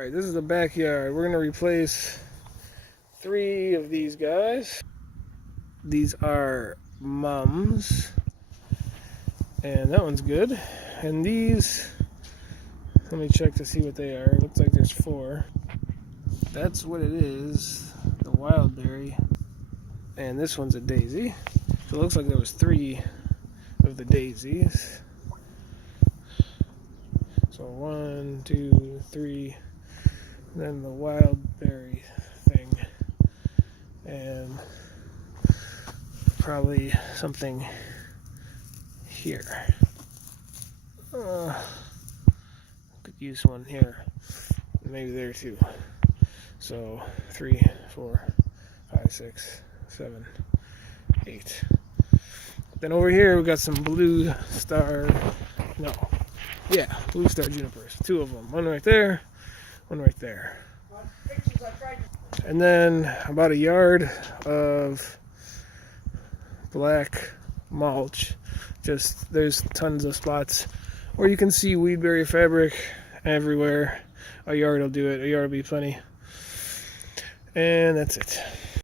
Alright, this is the backyard. We're going to replace 3 of these guys. These are mums. And that one's good. And these, let me check to see what they are. It looks like there's 4. That's what it is, the wild berry. And this one's a daisy. So it looks like there was 3 of the daisies. So 1, 2, 3. Then the wild berry thing, and probably something here. Could use one here, maybe there too. So 3, 4, 5, 6, 7, 8. Then over here we got some blue star junipers. 2 of them. One right there. One right there. And then about a yard of black mulch. Just there's tons of spots where you can see weedberry fabric everywhere. A yard will do it. A yard will be plenty. And that's it.